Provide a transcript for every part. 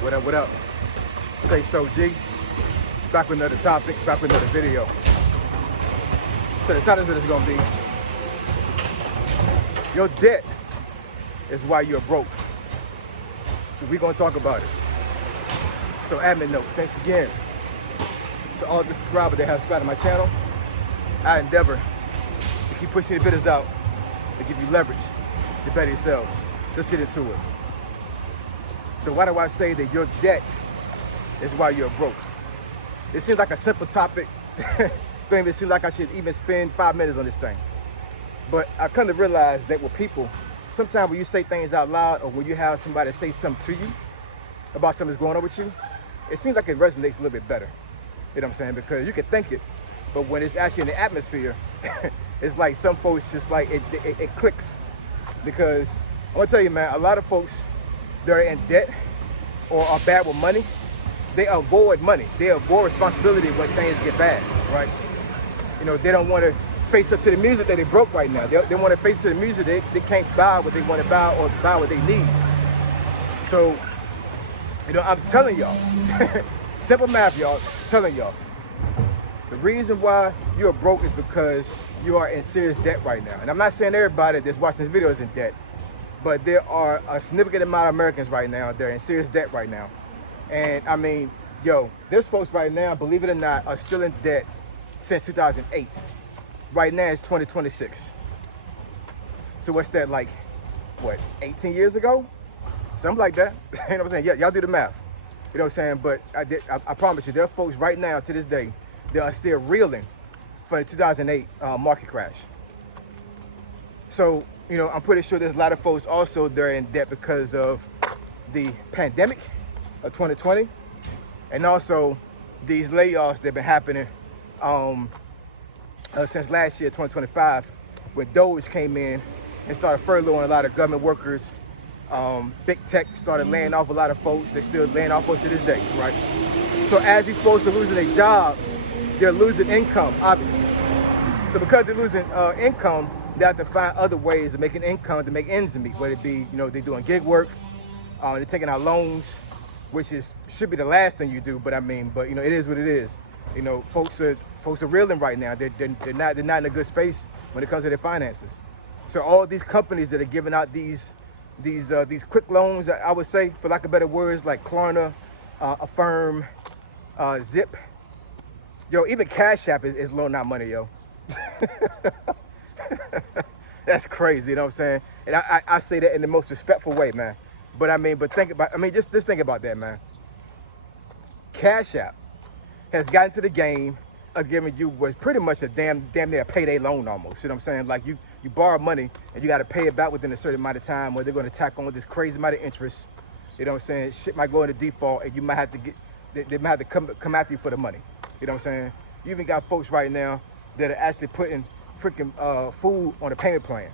What up, what up? Say Stoke G. Back with another topic, back with another video. So the title of this is gonna be, your debt is why you're broke. So we're gonna talk about it. So admin notes, thanks again to all the subscribers that have subscribed to my channel. I endeavor to keep pushing the videos out to give you leverage to better yourselves. Let's get into it. So why do I say that your debt is why you're broke? It seems like a simple topic. Don't even seem like I should even spend 5 minutes on this thing. But I come to realize that with people, sometimes when you say things out loud or when you have somebody say something to you about something that's going on with you, it seems like it resonates a little bit better. You know what I'm saying? Because you can think it, but when it's actually in the atmosphere, it's like some folks just like, it clicks. Because I'm gonna tell you, man, a lot of folks that are in debt or are bad with money, they avoid money. They avoid responsibility when things get bad, right? You know, they don't want to face up to the music that they broke right now. They want to face to the music they can't buy what they want to buy or buy what they need. So, you know, I'm telling y'all, simple math, y'all, telling y'all, the reason why you're broke is because you are in serious debt right now. And I'm not saying everybody that's watching this video is in debt, but there are a significant amount of Americans right now that are in serious debt right now. And I mean, yo, there's folks right now, believe it or not, are still in debt since 2008. Right now it's 2026. So what's that, like, what, 18 years ago? Something like that. You know what I'm saying? Yeah, y'all do the math. You know what I'm saying? But I promise you, there are folks right now to this day that are still reeling from the 2008 market crash. So, you know, I'm pretty sure there's a lot of folks also that are in debt because of the pandemic of 2020, and also these layoffs that have been happening since last year, 2025, when Doge came in and started furloughing a lot of government workers. Big tech started laying off a lot of folks. They're still laying off folks to this day, right? So as these folks are losing their job, they're losing income, obviously. So because they're losing income, they have to find other ways of making income to make ends meet, whether it be, you know, they're doing gig work, they're taking out loans, which should be the last thing you do, but I mean, but you know, it is what it is. You know, folks are reeling right now. They're not in a good space when it comes to their finances. So all these companies that are giving out these quick loans, I would say, for lack of better words, like Klarna, Affirm, Zip, yo, even Cash App is loaning out money, yo. That's crazy, you know what I'm saying? And I say that in the most respectful way, man. But I mean, just think about that, man. Cash App has gotten to the game of giving you what's pretty much a damn near a payday loan almost. You know what I'm saying? Like you borrow money and you got to pay it back within a certain amount of time, where they're going to tack on this crazy amount of interest. You know what I'm saying? Shit might go into default and you might have to they might have to come after you for the money. You know what I'm saying? You even got folks right now that are actually putting freaking food on a payment plan.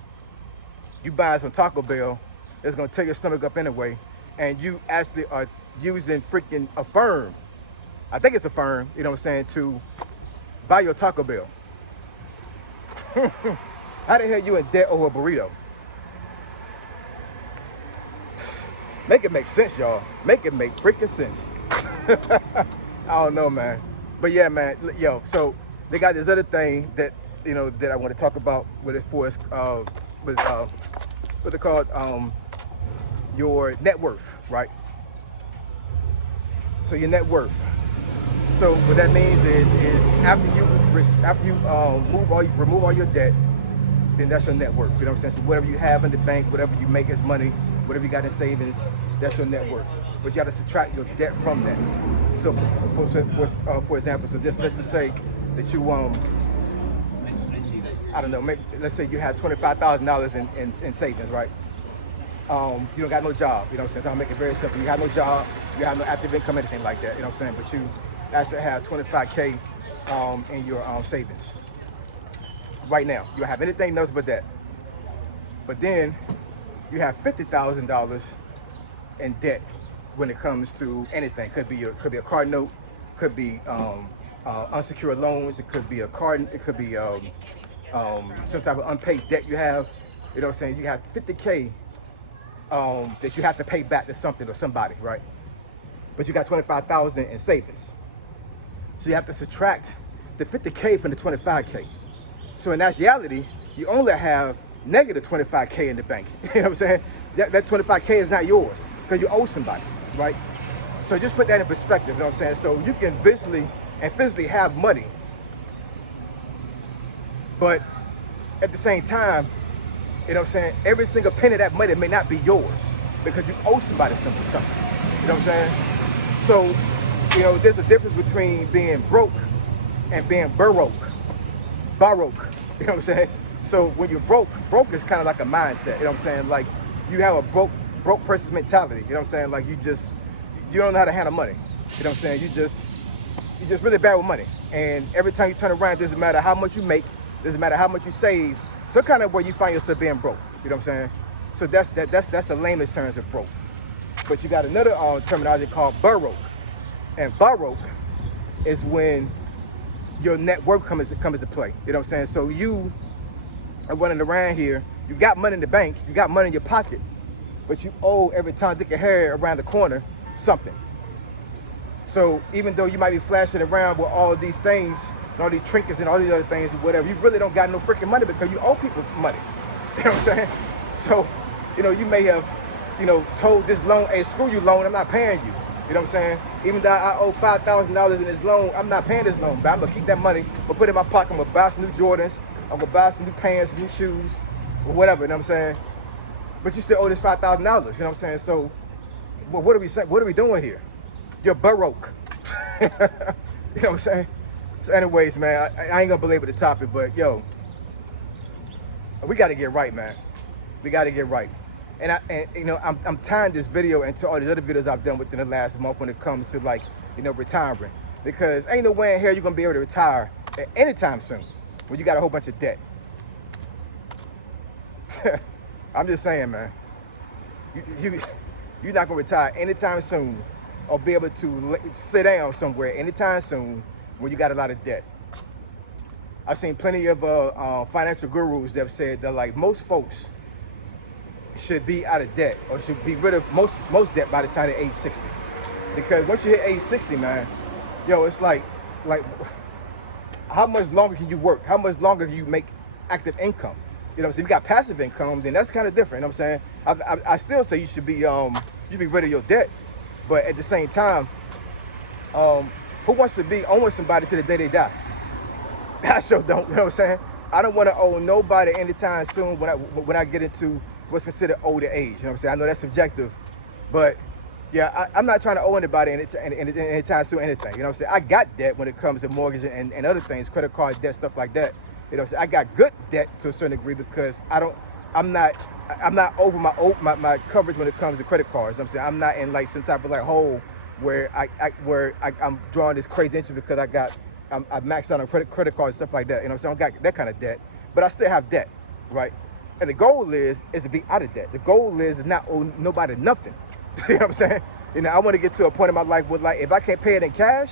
You buying some Taco Bell that's going to tear your stomach up anyway, and you actually are using freaking Affirm, I think it's Affirm, you know what I'm saying, to buy your Taco Bell. How the hell you in debt over a burrito? Make it make sense, y'all. Make it make freaking sense. I don't know, man. But yeah, man, yo, so they got this other thing that, you know, that I want to talk about with it for us, what's it called? Your net worth, right? So your net worth. So what that means is after you remove all your debt, then that's your net worth. You know what I'm saying? So whatever you have in the bank, whatever you make as money, whatever you got in savings, that's your net worth. But you got to subtract your debt from that. So for example, so let's just say that you I don't know, maybe, let's say you have $25,000 in savings, right? You don't got no job, you know what I'm saying? So I'll make it very simple. You have no job, you have no active income, anything like that, you know what I'm saying? But you actually have 25K in your savings right now. You don't have anything else but that. But then you have $50,000 in debt when it comes to anything. Could be a car note, could be unsecured loans, it could be a car, it could be some type of unpaid debt you have. You know what I'm saying? You have 50K that you have to pay back to something or somebody, right? but you got 25,000 in savings. So you have to subtract the 50K from the 25K. So in actuality, you only have negative 25K in the bank. You know what I'm saying? That 25K is not yours because you owe somebody, right? So just put that in perspective, you know what I'm saying? So you can visually and physically have money, but at the same time, you know what I'm saying, every single penny of that money may not be yours because you owe somebody something. You know what I'm saying? So, you know, there's a difference between being broke and being baroque. You know what I'm saying? So when you're broke is kind of like a mindset, you know what I'm saying? Like you have a broke person's mentality, you know what I'm saying? Like you don't know how to handle money. You know what I'm saying? You're just really bad with money. And every time you turn around, it doesn't matter how much you make, doesn't matter how much you save, some kind of where you find yourself being broke. You know what I'm saying? So that's the lamest terms of broke. But you got another terminology called baroque. And baroque is when your net worth comes into play. You know what I'm saying? So you are running around here, you got money in the bank, you got money in your pocket, but you owe every time Dick and Harry around the corner something. So even though you might be flashing around with all these things, and all these trinkets and all these other things or whatever, you really don't got no freaking money because you owe people money. You know what I'm saying? So, you know, you may have, you know, told this loan, hey, screw you loan, I'm not paying you. You know what I'm saying? Even though I owe $5,000 in this loan, I'm not paying this loan, but I'm gonna keep that money, I'm gonna put it in my pocket, I'm gonna buy some new Jordans, I'm gonna buy some new pants, new shoes, or whatever, you know what I'm saying? But you still owe this $5,000, you know what I'm saying? So, well, what are we saying? What are we doing here? You're baroque. You know what I'm saying? So anyways, man, I ain't gonna belabor the topic, but yo, we gotta get right, man. We gotta get right. And you know, I'm tying this video into all these other videos I've done within the last month when it comes to, like, you know, retiring. Because ain't no way in hell you're gonna be able to retire at any time soon when you got a whole bunch of debt. I'm just saying, man. You're not gonna retire anytime soon or be able to sit down somewhere anytime soon when you got a lot of debt. I've seen plenty of financial gurus that have said that, like, most folks should be out of debt or should be rid of most debt by the time they're age 60. Because once you hit age 60, man, yo, it's like how much longer can you work? How much longer can you make active income? You know what I'm saying? If you got passive income, then that's kind of different. You know what I'm saying? I still say you should be rid of your debt, but at the same time, who wants to be owing somebody to the day they die? I sure don't. You know what I'm saying? I don't want to owe nobody anytime soon when I get into what's considered older age. You know what I'm saying? I know that's subjective, but yeah, I'm not trying to owe anybody anytime soon anything. You know what I'm saying? I got debt when it comes to mortgage and other things, credit card debt, stuff like that. You know what I'm saying? I got good debt to a certain degree because I'm not over my coverage when it comes to credit cards. You know what I'm saying? I'm not in like some type of like hole where I'm drawing this crazy interest because I maxed out on credit cards and stuff like that. You know what I'm saying? I don't got that kind of debt, but I still have debt, right? And the goal is to be out of debt. The goal is to not owe nobody nothing. You know what I'm saying? You know, I want to get to a point in my life where, like, if I can't pay it in cash,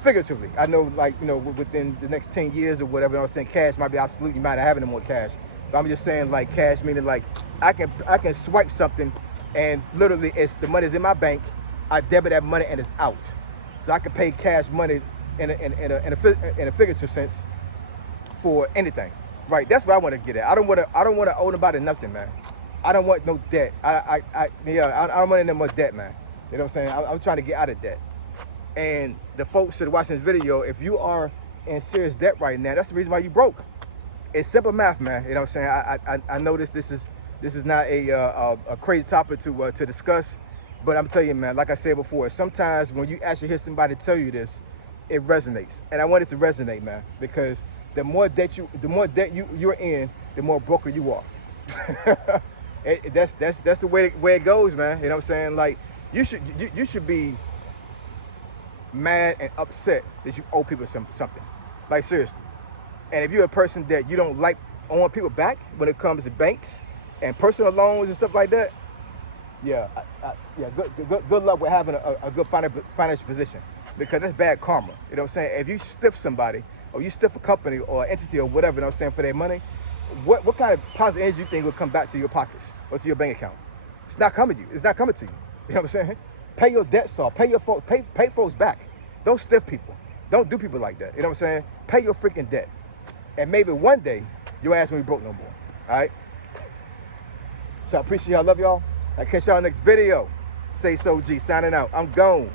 figuratively, I know, like, you know, within the next 10 years or whatever, I'm saying cash might be obsolete. You might not have any more cash. But I'm just saying, like, cash meaning, like, I can swipe something and literally it's the money's in my bank. I debit that money and it's out. So I can pay cash money in a figurative sense for anything. Right, that's what I want to get at. I don't want to owe nobody nothing, man. I don't want no debt. I don't want any more debt, man. You know what I'm saying? I'm trying to get out of debt. And the folks that are watching this video, if you are in serious debt right now, that's the reason why you broke. It's simple math, man. You know what I'm saying? I know this is not a crazy topic to discuss, but I'm telling you, man. Like I said before, sometimes when you actually hear somebody tell you this, it resonates, and I want it to resonate, man, because the more debt you're in, the more broker you are. That's the way it goes, man. You know what I'm saying? Like you should be mad and upset that you owe people something. Like seriously. And if you're a person that you don't like owing people back when it comes to banks and personal loans and stuff like that, yeah, good luck with having a good financial position, because that's bad karma. You know what I'm saying? If you stiff somebody, or you stiff a company or entity or whatever, you know what I'm saying, for their money, what kind of positive energy you think will come back to your pockets or to your bank account? It's not coming to you. It's not coming to you. You know what I'm saying? Pay your debts off. Pay your folks. Pay folks back. Don't stiff people. Don't do people like that. You know what I'm saying? Pay your freaking debt. And maybe one day your ass won't be broke no more. All right? So I appreciate y'all. I love y'all. I'll catch y'all next video. Say so G. Signing out. I'm gone.